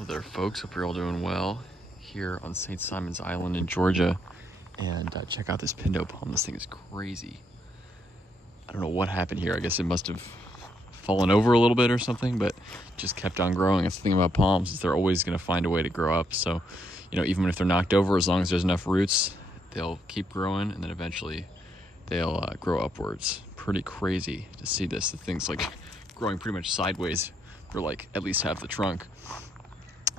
Hello there, folks. Hope you're all doing well here on St. Simon's Island in Georgia. And check out this pindo palm. This thing is crazy. I don't know what happened here. I guess it must have fallen over a little bit or something, but just kept on growing. That's the thing about palms, is they're always going to find a way to grow up. So, even if they're knocked over, as long as there's enough roots, they'll keep growing, and then eventually they'll grow upwards. Pretty crazy to see this. The thing's like growing pretty much sideways for like at least half the trunk.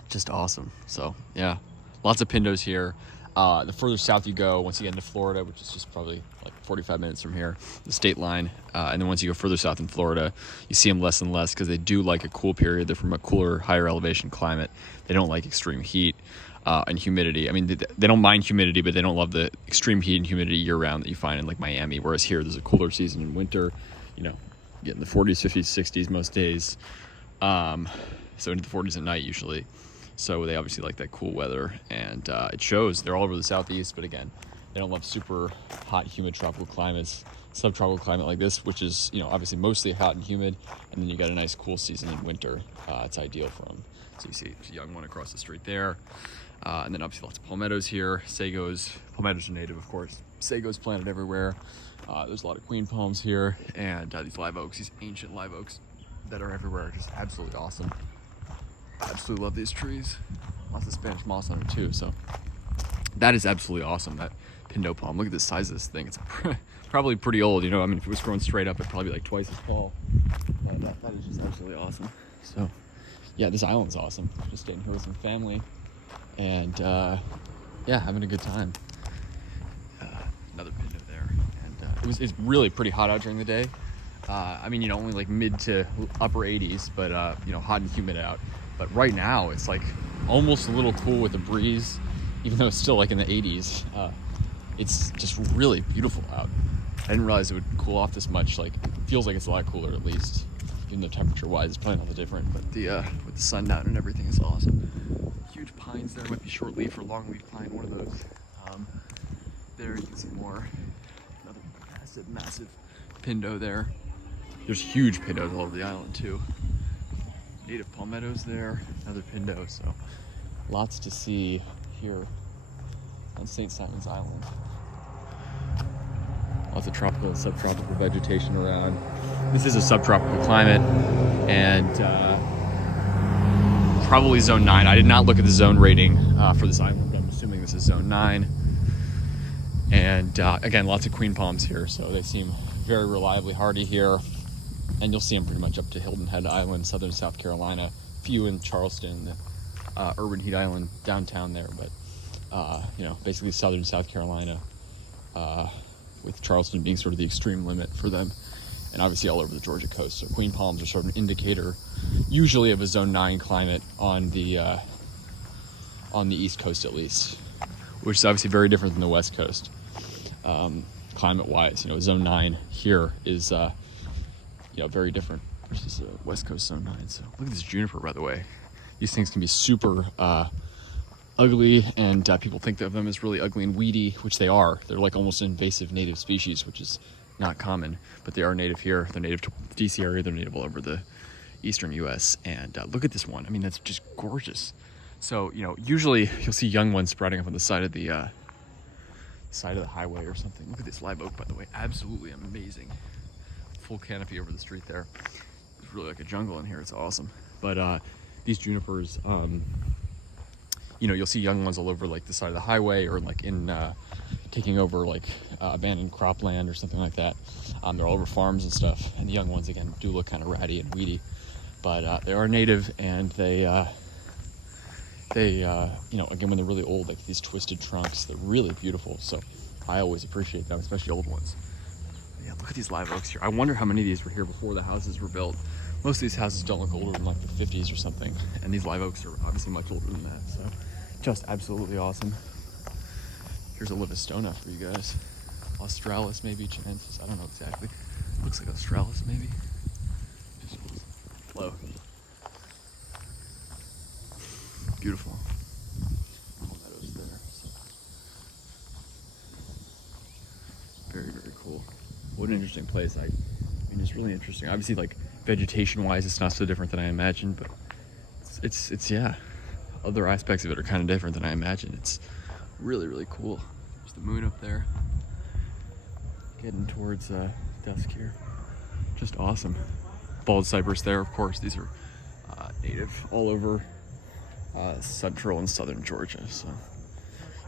Just awesome. So yeah, lots of pindos here. The further south you go, once you get into Florida, which is just probably like 45 minutes from here, the state line, and then once you go further south in Florida, you see them less and less because they do like a cool period. They're from a cooler, higher elevation climate. They don't like extreme heat and humidity. I mean, they don't mind humidity, but they don't love the extreme heat and humidity year-round that you find in like Miami. Whereas here, there's a cooler season in winter. Get in the 40s, 50s, 60s most days. So into the 40s at night usually. So they obviously like that cool weather, and it shows. They're all over the southeast, but again, they don't love super hot, humid tropical climates. Subtropical climate like this, which is obviously mostly hot and humid, and then you got a nice cool season in winter. It's ideal for them. So you see a young one across the street there, and then obviously lots of palmettos here. Sagos, palmettos are native, of course. Sagos planted everywhere. There's a lot of queen palms here, and these live oaks, these ancient live oaks that are everywhere, are just absolutely awesome. Absolutely love these trees. Lots of Spanish moss on them too, so that is absolutely awesome, that pindo palm. Look at the size of this thing. It's probably pretty old, I mean, if it was growing straight up, it'd probably be like twice as tall. That is just absolutely awesome. So yeah, this island's awesome. Just staying here with some family, and yeah, having a good time. Another pindo there, and it's really pretty hot out during the day. I mean, only like mid to upper 80s, but hot and humid out. But right now it's like almost a little cool with the breeze, even though it's still like in the 80s. It's just really beautiful out. I didn't realize it would cool off this much. Like, it feels like it's a lot cooler, at least, even though temperature wise it's probably not that different. But with the sun down and everything, is awesome. Huge pines there. Might be short leaf or long leaf pine, one of those. There you can see more. Another massive pindo there. There's huge pindos all over the island too. Native palmettos there, another pindo, so lots to see here on St. Simon's Island. Lots of tropical and subtropical vegetation around. This is a subtropical climate, and probably zone 9. I did not look at the zone rating for this island, but I'm assuming this is zone 9. And again, lots of queen palms here, so they seem very reliably hardy here. And you'll see them pretty much up to Hilton Head Island, southern South Carolina. Few in Charleston, the Urban Heat Island downtown there, but basically southern South Carolina, with Charleston being sort of the extreme limit for them, and obviously all over the Georgia coast. So queen palms are sort of an indicator, usually of a zone 9 climate on the East Coast at least, which is obviously very different than the West Coast, climate-wise. Zone 9 here is very different versus West Coast zone 9. So look at this juniper, by the way. These things can be super ugly, and people think of them as really ugly and weedy, which they are. They're like almost invasive native species, which is not common, but they are native here. They're native to the DC area. They're native all over the eastern US. And look at this one. I mean, that's just gorgeous. So usually you'll see young ones sprouting up on the side of the highway or something. Look at this live oak, by the way. Absolutely amazing. Full canopy over the street there. It's really like a jungle in here. It's awesome. But these junipers, you'll see young ones all over like the side of the highway, or like in taking over like abandoned cropland or something like that. They're all over farms and stuff, and the young ones again do look kind of ratty and weedy, but they are native, and they again, when they're really old, like these twisted trunks, they're really beautiful. So I always appreciate them, especially old ones. Yeah, look at these live oaks here. I wonder how many of these were here before the houses were built. Most of these houses don't look older than like the 50s or something, and these live oaks are obviously much older than that. So just absolutely awesome. Here's a Livistona for you guys. Australis, maybe, chances. I don't know exactly. Looks like Australis, maybe. Just low. Beautiful. Palmettos there. So. Very, very cool. What an interesting place. I mean, it's really interesting. Obviously, like vegetation-wise, it's not so different than I imagined, but it's yeah, other aspects of it are kind of different than I imagined. It's really, really cool. There's the moon up there, getting towards dusk here. Just awesome. Bald cypress there, of course. These are native all over central and southern Georgia. So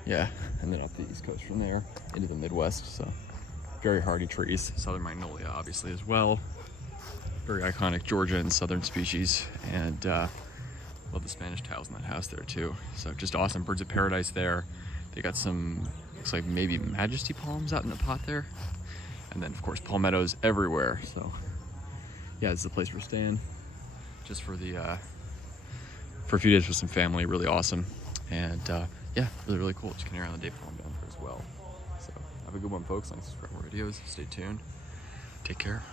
yeah, and then up the east coast from there into the Midwest. So very hardy trees. Southern magnolia, obviously, as well. Very iconic Georgia and southern species. And love the Spanish tiles in that house there too. So just awesome. Birds of paradise there. They got some, looks like maybe majesty palms out in the pot there. And then of course palmettos everywhere. So yeah, this is the place we're staying just for a few days with some family. Really awesome. And yeah, really, really cool. Just getting around the day palm down there as well. So have a good one, folks. Thanks for subscribing more videos. Stay tuned. Take care.